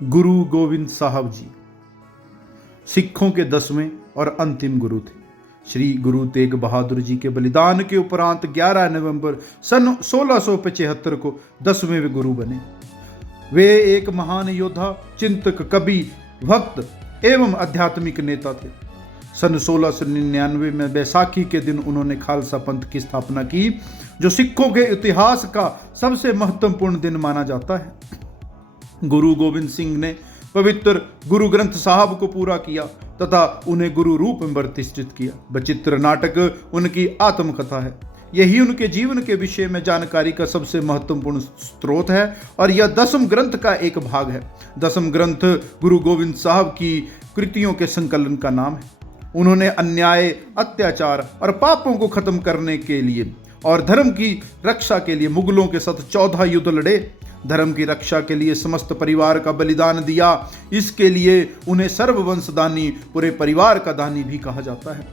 गुरु गोविंद साहब जी सिखों के 10वें और अंतिम गुरु थे। श्री गुरु तेग बहादुर जी के बलिदान के उपरांत 11 नवंबर सन 1675 को 10वें गुरु बने। वे एक महान योद्धा, चिंतक, कवि, भक्त एवं आध्यात्मिक नेता थे। सन 1699 में बैसाखी के दिन उन्होंने खालसा पंथ की स्थापना की, जो सिखों के इतिहास का सबसे महत्वपूर्ण दिन माना जाता है। गुरु गोविंद सिंह ने पवित्र गुरु ग्रंथ साहब को पूरा किया तथा उन्हें गुरु रूप में प्रतिष्ठित किया। वचित्र नाटक उनकी आत्मकथा है। यही उनके जीवन के विषय में जानकारी का सबसे महत्वपूर्ण स्रोत है और यह 10वें ग्रंथ का एक भाग है। 10वां ग्रंथ गुरु गोविंद साहब की कृतियों के संकलन का नाम है। उन्होंने अन्याय, अत्याचार और पापों को खत्म करने के लिए और धर्म की रक्षा के लिए मुगलों के साथ 14 युद्ध लड़े। धर्म की रक्षा के लिए समस्त परिवार का बलिदान दिया। इसके लिए उन्हें सर्ववंशदानी, पूरे परिवार का दानी भी कहा जाता है।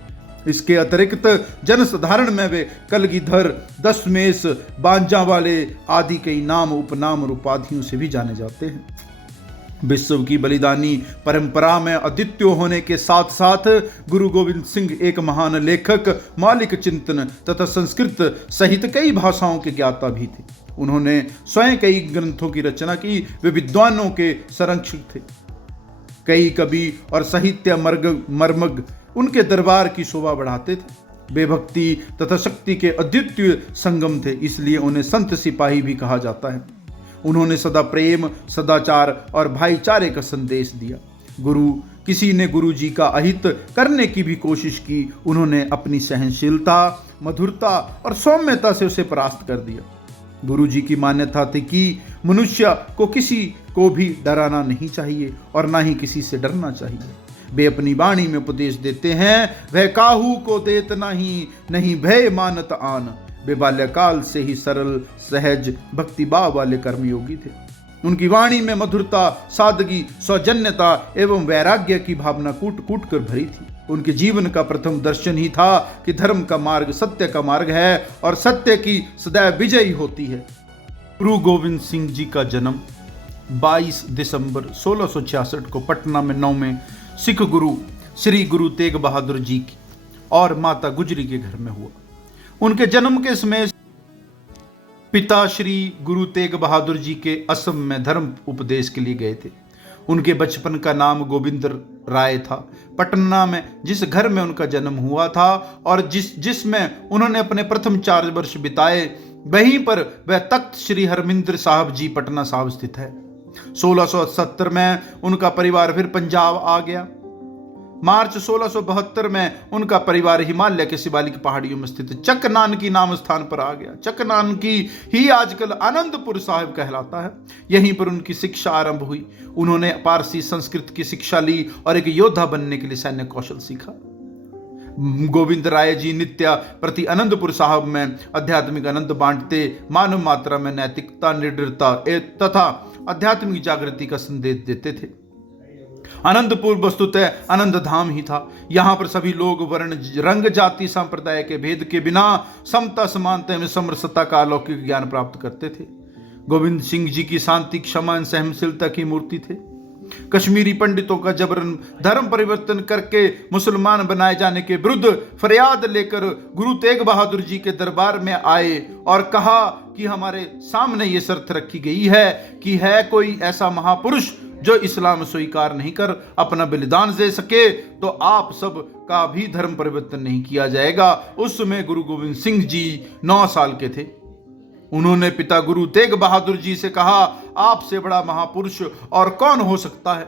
इसके अतिरिक्त जनसाधारण में वे कलगीधर, दशमेश, बांजावाले आदि कई नाम, उपनाम और उपाधियों से भी जाने जाते हैं। विश्व की बलिदानी परंपरा में अद्वितीय होने के साथ साथ गुरु गोविंद सिंह एक महान लेखक, मौलिक चिंतन तथा संस्कृत सहित कई भाषाओं के ज्ञाता भी थे। उन्होंने स्वयं कई ग्रंथों की रचना की। वे विद्वानों के संरक्षक थे। कई कवि और साहित्य मर्मज्ञ उनके दरबार की शोभा बढ़ाते थे। वे भक्ति तथा शक्ति के अद्वितीय संगम थे, इसलिए उन्हें संत सिपाही भी कहा जाता है। उन्होंने सदा प्रेम, सदाचार और भाईचारे का संदेश दिया। किसी ने गुरु जी का अहित करने की भी कोशिश की, उन्होंने अपनी सहनशीलता, मधुरता और सौम्यता से उसे परास्त कर दिया। गुरु जी की मान्यता थी कि मनुष्य को किसी को भी डराना नहीं चाहिए और ना ही किसी से डरना चाहिए। वे अपनी वाणी में उपदेश देते हैं, वह काहू को देत नहीं भय मानत आन। वे बाल्यकाल से ही सरल, सहज, भक्तिभाव वाले कर्मयोगी थे। उनकी वाणी में मधुरता, सादगी, सौजन्यता एवं वैराग्य की भावना कूट कूट कर भरी थी। उनके जीवन का प्रथम दर्शन ही था कि धर्म का मार्ग सत्य का मार्ग है और सत्य की सदैव विजयी होती है। गुरु गोविंद सिंह जी का जन्म 22 दिसंबर 1666 को पटना में 9वें सिख गुरु श्री गुरु तेग बहादुर जी की और माता गुजरी के घर में हुआ। उनके जन्म के समय पिता श्री गुरु तेग बहादुर जी के असम में धर्म उपदेश के लिए गए थे। उनके बचपन का नाम गोविंद राय था। पटना में जिस घर में उनका जन्म हुआ था और जिसमें उन्होंने अपने प्रथम 4 वर्ष बिताए, वहीं पर वह तख्त श्री हरमिंदर साहब जी पटना साहब स्थित है। 1670 में उनका परिवार फिर पंजाब आ गया। मार्च 1672 में उनका परिवार हिमालय के शिवालिक पहाड़ियों में स्थित चकनानकी नाम स्थान पर आ गया। चकनानकी ही आजकल आनंदपुर साहिब कहलाता है। यहीं पर उनकी शिक्षा आरंभ हुई। उन्होंने पारसी संस्कृत की शिक्षा ली और एक योद्धा बनने के लिए सैन्य कौशल सीखा। गोविंद राय जी नित्य प्रति आनंदपुर साहब में आध्यात्मिक आनंद बांटते, मानव मात्रा में नैतिकता, निडरता तथा आध्यात्मिक जागृति का संदेश देते थे। आनंदपुर वस्तुतः आनंद धाम ही था। यहाँ पर सभी लोग वर्ण, रंग, जाति, संप्रदाय के भेद के बिना समता, समानता एवं समरसता का अलौकिक ज्ञान प्राप्त करते थे। गोविंद सिंह जी की शांति, क्षमा एवं सहनशीलता की मूर्ति थे। कश्मीरी पंडितों का जबरन धर्म परिवर्तन करके मुसलमान बनाए जाने के विरुद्ध फरियाद लेकर गुरु तेग बहादुर जी के दरबार में आए और कहा कि हमारे सामने ये शर्त रखी गई है कि है कोई ऐसा महापुरुष जो इस्लाम स्वीकार नहीं कर अपना बलिदान दे सके तो आप सब का भी धर्म परिवर्तन नहीं किया जाएगा। उस समय गुरु गोविंद सिंह जी 9 साल के थे। उन्होंने पिता गुरु तेग बहादुर जी से कहा, आपसे बड़ा महापुरुष और कौन हो सकता है।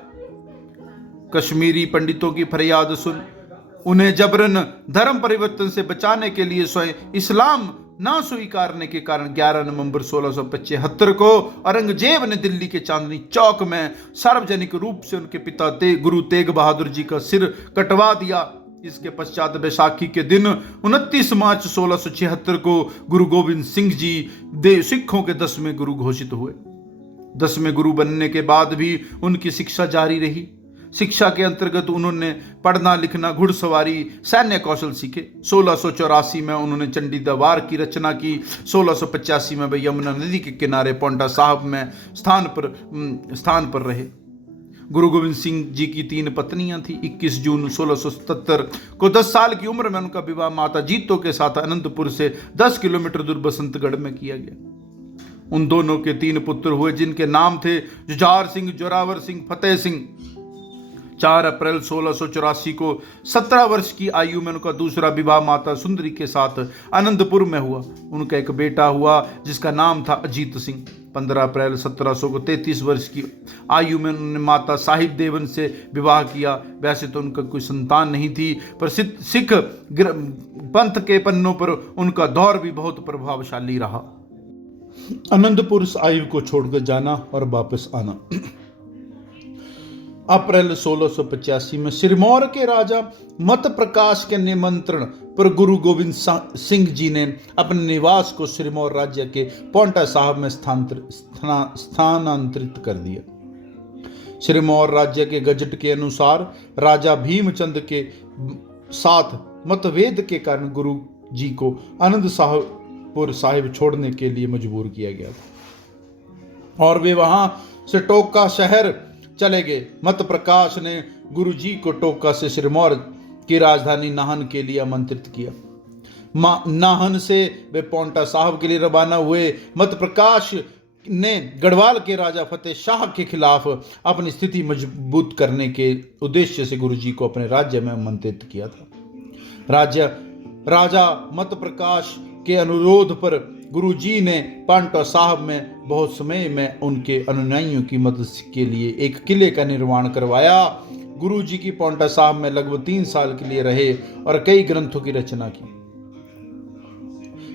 कश्मीरी पंडितों की फरियाद सुन उन्हें जबरन धर्म परिवर्तन से बचाने के लिए स्वयं इस्लाम ना स्वीकारने के कारण 11 नवंबर 1675 को औरंगजेब ने दिल्ली के चांदनी चौक में सार्वजनिक रूप से उनके पिता गुरु तेग बहादुर जी का सिर कटवा दिया। इसके पश्चात बैसाखी के दिन 29 मार्च 1676 को गुरु गोविंद सिंह जी सिखों के 10वें गुरु घोषित हुए। 10वें गुरु बनने के बाद भी उनकी शिक्षा जारी रही। शिक्षा के अंतर्गत उन्होंने पढ़ना, लिखना, घुड़सवारी, सैन्य कौशल सीखे। 1684 में उन्होंने चंडी दरबार की रचना की। 1685 में वे यमुना नदी के किनारे पौंटा साहब में स्थान पर रहे। गुरु गोविंद सिंह जी की 3 पत्नियां थी। 21 जून 1677 को 10 साल की उम्र में उनका विवाह माता जीतो के साथ अनंतपुर से 10 किलोमीटर दूर बसंतगढ़ में किया गया। उन दोनों के 3 पुत्र हुए, जिनके नाम थे जुझार सिंह, जोरावर सिंह, फतेह सिंह। 4 अप्रैल 1684 को 17 वर्ष की आयु में उनका दूसरा विवाह माता सुंदरी के साथ अनंतपुर में हुआ। उनका एक बेटा हुआ जिसका नाम था अजीत सिंह। 15 अप्रैल 1700 को 33 वर्ष की आयु में उन्होंने माता साहिब देवन से विवाह किया। वैसे तो उनका कोई संतान नहीं थी, पर सिख पंथ के पन्नों पर उनका दौर भी बहुत प्रभावशाली रहा। अनंतपुर साहिब को छोड़कर जाना और वापस आना। अप्रैल 1685 में सिरमौर के राजा मत प्रकाश के निमंत्रण पर गुरु गोविंद सिंह जी ने अपने निवास को सिरमौर राज्य के पोंटा साहिब में स्थानांतरित कर दिया। सिरमौर राज्य के गजट के अनुसार राजा भीमचंद के साथ मतभेद के कारण गुरु जी को अनंतपुर साहिब छोड़ने के लिए मजबूर किया गया था और वे वहां से टोका शहर चले गए। मत प्रकाश ने गुरु जी को टोका से सिरमौर की राजधानी नाहन के लिए आमंत्रित किया। नाहन से वे पोंटा साहिब के लिए रवाना हुए। मत प्रकाश ने गढ़वाल के राजा फतेह शाह के खिलाफ अपनी स्थिति मजबूत करने के उद्देश्य से गुरु जी को अपने राज्य में आमंत्रित किया था। राजा मत प्रकाश के अनुरोध पर गुरु जी ने पोंटा साहिब में बहुत समय में उनके अनुयायियों की मदद के लिए एक किले का निर्माण करवाया। गुरु जी की पोंटा साहिब में लगभग 3 साल के लिए रहे और कई ग्रंथों की रचना की।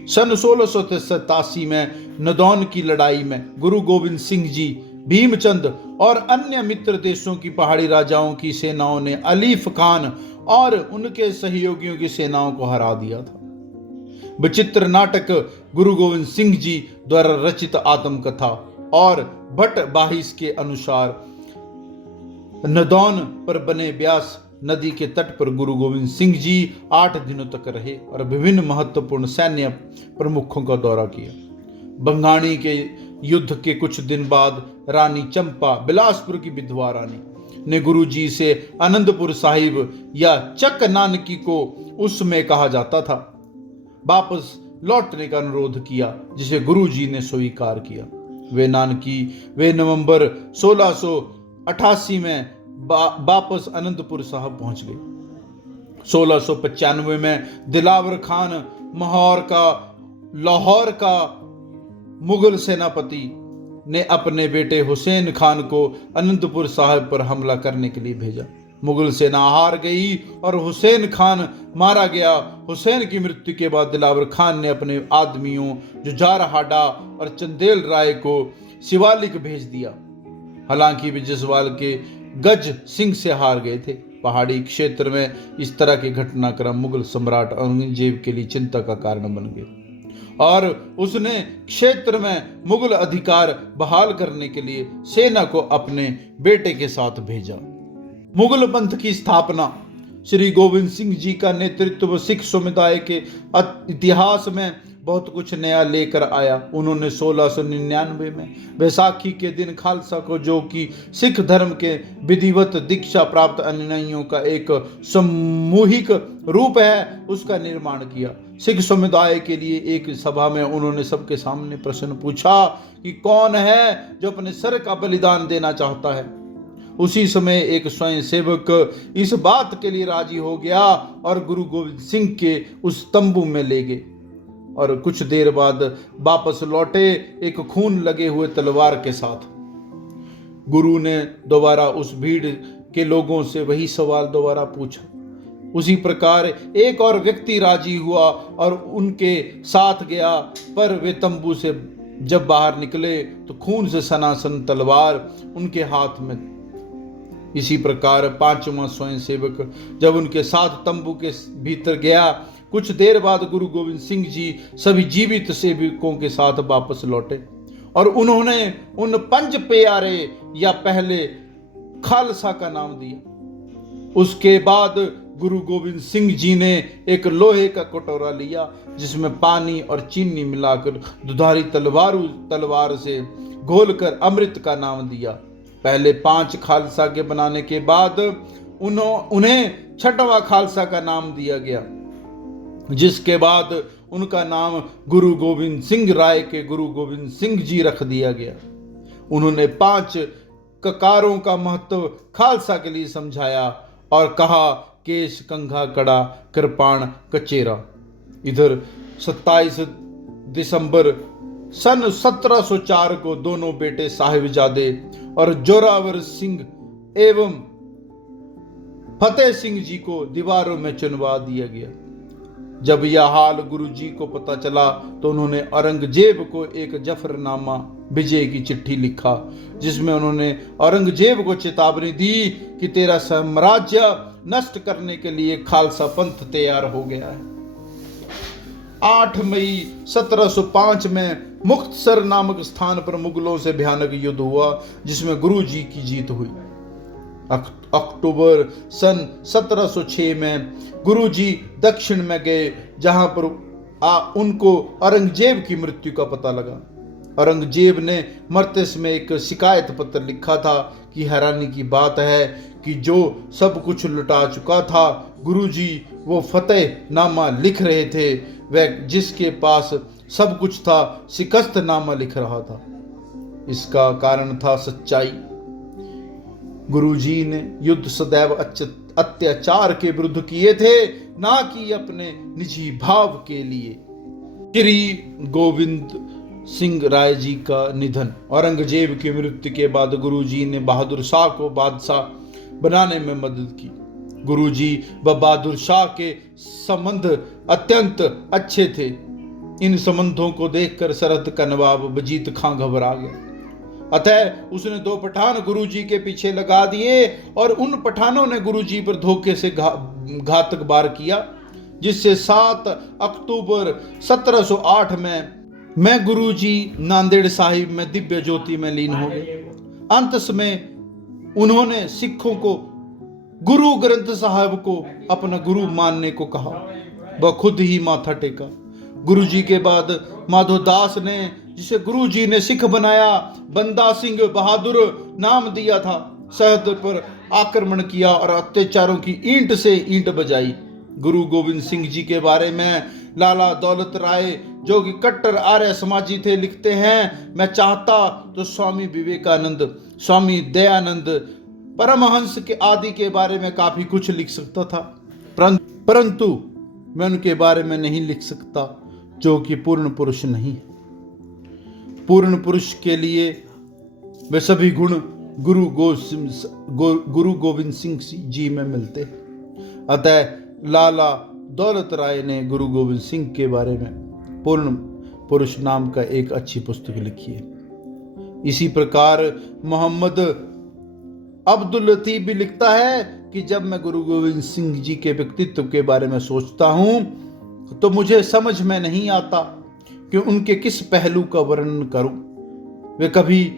सन 1687 में नदौन की लड़ाई में गुरु गोविंद सिंह जी, भीमचंद और अन्य मित्र देशों की पहाड़ी राजाओं की सेनाओं ने अलीफ खान और उनके सहयोगियों की सेनाओं को हरा दिया था। विचित्र नाटक गुरु गोविंद सिंह जी द्वारा रचित आत्मकथा और भट्ट बाहिस के अनुसार नदौन पर बने ब्यास नदी के तट पर गुरु गोविंद सिंह जी 8 दिनों तक रहे और विभिन्न महत्वपूर्ण सैन्य प्रमुखों का दौरा किया। बंगाणी के युद्ध के कुछ दिन बाद रानी चंपा, बिलासपुर की विधवा रानी, ने गुरु जी से आनंदपुर साहिब या चक नानकी को उसमें कहा जाता था वापस लौटने का अनुरोध किया, जिसे गुरु जी ने स्वीकार किया। वे नवंबर 1688 में वापस अनंतपुर साहिब पहुंच गए। 1695 में दिलावर खान लाहौर का मुगल सेनापति ने अपने बेटे हुसैन खान को अनंतपुर साहिब पर हमला करने के लिए भेजा। मुगल सेना हार गई और हुसैन खान मारा गया। हुसैन की मृत्यु के बाद दिलावर खान ने अपने आदमियों जुझार हाडा और चंदेल राय को शिवालिक भेज दिया। हालांकि वे जसवाल के गज सिंह से हार गए थे। पहाड़ी क्षेत्र में इस तरह के घटनाक्रम मुगल सम्राट औरंगजेब के लिए चिंता का कारण बन गए और उसने क्षेत्र में मुगल अधिकार बहाल करने के लिए सेना को अपने बेटे के साथ भेजा। मुगल पंथ की स्थापना श्री गोविंद सिंह जी का नेतृत्व सिख समुदाय के इतिहास में बहुत कुछ नया लेकर आया। उन्होंने 1699 में बैसाखी के दिन खालसा को, जो कि सिख धर्म के विधिवत दीक्षा प्राप्त अनुयायियों का एक सामूहिक रूप है, उसका निर्माण किया। सिख समुदाय के लिए एक सभा में उन्होंने सबके सामने प्रश्न पूछा कि कौन है जो अपने सर का बलिदान देना चाहता है। उसी समय एक स्वयं सेवक इस बात के लिए राजी हो गया और गुरु गोविंद सिंह के उस तंबू में ले गए और कुछ देर बाद वापस लौटे एक खून लगे हुए तलवार के साथ। गुरु ने दोबारा उस भीड़ के लोगों से वही सवाल दोबारा पूछा। उसी प्रकार एक और व्यक्ति राजी हुआ और उनके साथ गया, पर वे तंबू से जब बाहर निकले तो खून से सनासन तलवार उनके हाथ में। इसी प्रकार 5वां स्वयं सेवक जब उनके साथ तंबू के भीतर गया, कुछ देर बाद गुरु गोविंद सिंह जी सभी जीवित सेवकों के साथ वापस लौटे और उन्होंने उन 5 प्यारे या पहले खालसा का नाम दिया। उसके बाद गुरु गोविंद सिंह जी ने एक लोहे का कटोरा लिया जिसमें पानी और चीनी मिलाकर दुधारी तलवार से घोलकर अमृत का नाम दिया। पहले 5 खालसा के बनाने के बाद उन्हें 6वां खालसा का नाम दिया गया, जिसके बाद उनका नाम गुरु गोविंद सिंह राय के गुरु गोविंद सिंह जी रख दिया गया। उन्होंने 5 ककारों का महत्व खालसा के लिए समझाया और कहा, केश, कंघा, कड़ा, कृपाण, कचेरा। इधर 27 दिसंबर सन 1704 को दोनों बेटे साहिबजादे और जोरावर सिंह एवं फतेह सिंह जी को दीवारों में चुनवा दिया गया। जब यह हाल गुरुजी को पता चला तो उन्होंने औरंगजेब को एक जफरनामा विजय की चिट्ठी लिखा, जिसमें उन्होंने औरंगजेब को चेतावनी दी कि तेरा साम्राज्य नष्ट करने के लिए खालसा पंथ तैयार हो गया है। 8 मई 1705 में मुक्तसर नामक स्थान पर मुगलों से भयानक युद्ध हुआ, जिसमें गुरुजी की जीत हुई। अक्टूबर सन 1706 में गुरुजी दक्षिण में गए, जहां पर उनको औरंगजेब की मृत्यु का पता लगा। औरंगजेब ने मरते समय एक शिकायत पत्र लिखा था कि हैरानी की बात है कि जो सब कुछ लुटा चुका था, गुरुजी वो फतेहनामा लिख रहे थे, वह जिसके पास सब कुछ था शिकस्तनामा लिख रहा था। इसका कारण था सच्चाई। गुरुजी ने युद्ध सदैव अत्याचार के विरुद्ध किए थे, ना कि अपने निजी भाव के लिए। श्री गोविंद सिंह राय जी का निधन। औरंगजेब की मृत्यु के बाद गुरुजी ने बहादुर शाह को बादशाह बनाने में मदद की। गुरुजी व बहादुर शाह के संबंध अत्यंत अच्छे थे। इन संबंधों को देखकर सरहद का नवाब वजीद खां घबरा गया। अतः उसने 2 पठान गुरुजी के पीछे लगा दिए और उन पठानों ने गुरुजी पर धोखे से घातक वार किया, जिससे 7 अक्टूबर 1708 में मैं गुरुजी नांदेड़ साहिब में दिव्य ज्योति में लीन हो गए। अंत में उन्होंने सिखों को गुरु ग्रंथ साहब को अपना गुरु मानने को कहा। वह खुद ही माथा टेका। गुरुजी के बाद माधोदास ने, जिसे गुरुजी ने सिख बनाया, बंदा सिंह बहादुर नाम दिया था, सरहद पर आक्रमण किया और अत्याचारों की ईंट से ईंट बजाई। गुरु गोविंद सिंह जी के बारे में लाला दौलत राय, जो कि कट्टर आर्य समाजी थे, लिखते हैं, मैं चाहता तो स्वामी विवेकानंद, स्वामी दयानंद, परमहंस के आदि के बारे में काफी कुछ लिख सकता था, परंतु मैं उनके बारे में नहीं लिख सकता, जो कि पूर्ण पुरुष नहीं है। पूर्ण पुरुष के लिए वे सभी गुण गुरु गोविंद सिंह जी में मिलते हैं। अतः लाला दौलत राय ने गुरु गोविंद सिंह के बारे में पूर्ण पुरुष नाम का एक अच्छी पुस्तक लिखी है। इसी प्रकार मोहम्मद अब्दुल लतीफ भी लिखता है कि जब मैं गुरु गोविंद सिंह जी के व्यक्तित्व के बारे में सोचता हूं तो मुझे समझ में नहीं आता कि उनके किस पहलू का वर्णन करूं। वे कभी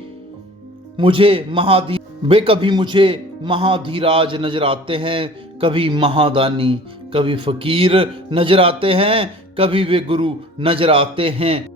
मुझे महाधीराज नजर आते हैं, कभी महादानी, कभी फकीर नजर आते हैं, कभी वे गुरु नजर आते हैं।